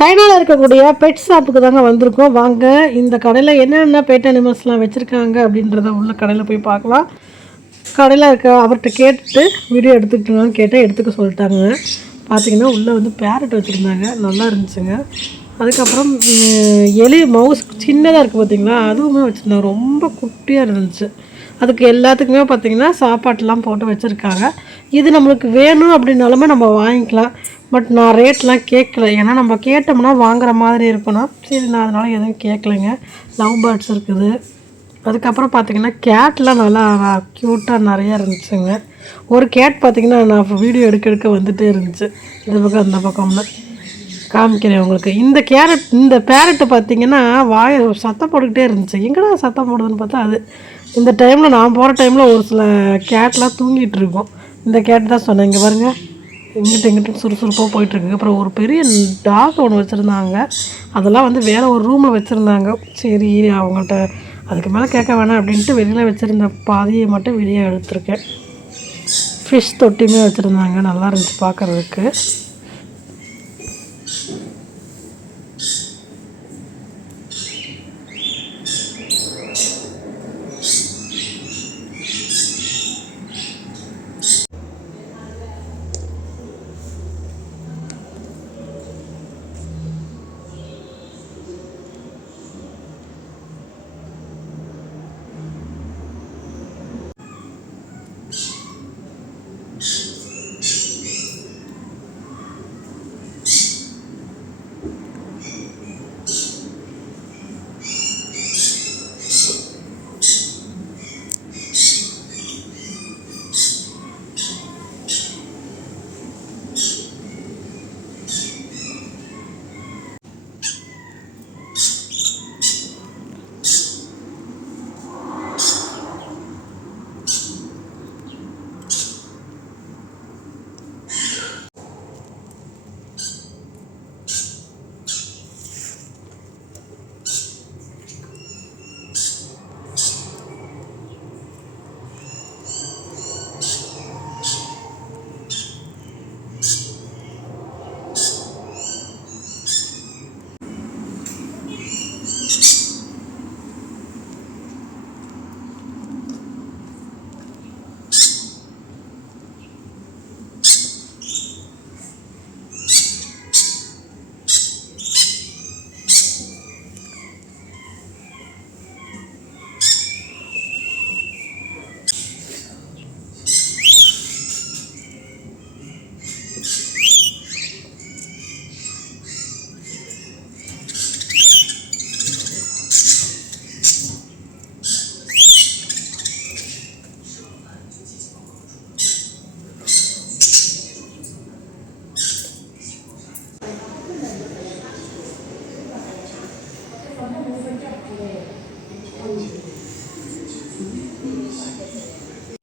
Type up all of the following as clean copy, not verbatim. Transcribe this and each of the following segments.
சைனாவில் இருக்கக்கூடிய பெட் ஷாப்புக்கு தாங்க வந்திருக்கோம். வாங்க இந்த கடையில் என்னென்ன பெட் அனிமல்ஸ்லாம் வச்சுருக்காங்க அப்படின்றத உள்ள கடையில் போய் பார்க்கலாம். கடையில் இருக்க அவர்கிட்ட கேட்டுட்டு வீடியோ எடுத்துக்கிட்டோன்னு கேட்டால் எடுத்துக்க சொல்லிட்டாங்க. பார்த்திங்கன்னா உள்ளே வந்து பேரட் வச்சுருந்தாங்க, நல்லா இருந்துச்சுங்க. அதுக்கப்புறம் எலி மவுஸ் சின்னதாக இருக்குது பார்த்திங்களா, அதுவுமே வச்சுருந்தாங்க, ரொம்ப குட்டியாக இருந்துச்சு. அதுக்கு எல்லாத்துக்குமே பார்த்திங்கன்னா சாப்பாட்டெலாம் போட்டு வச்சுருக்காங்க. இது நம்மளுக்கு வேணும் அப்படின்னாலுமே நம்ம வாங்கிக்கலாம். பட் நான் ரேட்லாம் கேட்கல, ஏன்னா நம்ம கேட்டோம்னா வாங்குற மாதிரி இருக்கணும். சரி, நான் அதனால் எதுவும் கேட்கலைங்க. லவ் பேர்ட்ஸ் இருக்குது. அதுக்கப்புறம் பார்த்திங்கன்னா கேட்லாம் நல்லா க்யூட்டாக நிறையா இருந்துச்சுங்க. ஒரு கேட் பார்த்திங்கன்னா நான் வீடியோ எடுக்க வந்துகிட்டே இருந்துச்சு, இந்த பக்கம் அந்த பக்கம்னு காமிக்கிறேன் உங்களுக்கு. இந்த பேரட்டு பார்த்திங்கன்னா வாயை சத்தம் போட்டுக்கிட்டே இருந்துச்சு. எங்கடா சத்தம் போடுதுன்னு பார்த்தா அது இந்த டைமில், நான் போகிற டைமில் ஒரு சில கேட்லாம் தூங்கிட்டு இருக்கும். இந்த கேட் தான் சொன்னேன். இங்கே பாருங்கள், இங்கிட்ட சுறுசுறுப்பாக போயிட்டுருக்கு. அப்புறம் ஒரு பெரிய டாக் ஒன்று வச்சுருந்தாங்க. அதெல்லாம் வந்து வேறு ஒரு ரூமில் வச்சுருந்தாங்க. சரி, அவங்கள்ட்ட அதுக்கு மேலே கேட்க வேணாம் அப்படின்ட்டு வெளியில் வச்சுருந்த பாதியை மட்டும் வெளியே எடுத்துருக்கேன். ஃபிஷ் தொட்டியுமே வச்சுருந்தாங்க, நல்லா இருந்துச்சு பார்க்குறதுக்கு.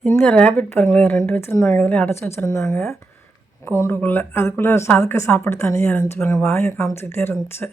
இந்த ரேபிட் பாருங்களேன், 2 வச்சுருந்தாங்க. இதுலேயும் அடைச்சி வச்சுருந்தாங்க கூண்டுக்குள்ளே. அதுக்கு சாப்பாடு தனியாக இருந்துச்சு பாருங்கள், வாயை காமிச்சிக்கிட்டே இருந்துச்சு.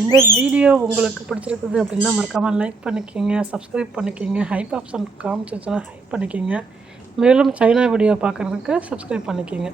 இந்த வீடியோ உங்களுக்கு பிடிச்சிருக்குது அப்படின்னா மறக்காமல் லைக் பண்ணிக்கோங்க, சப்ஸ்கிரைப் பண்ணிக்கோங்க, ஹைப் ஆப்ஷன் காமிச்சிச்சுன்னா ஹைப் பண்ணிக்கோங்க. மேலும் சைனா வீடியோ பார்க்குறதுக்கு சப்ஸ்கிரைப் பண்ணிக்கோங்க.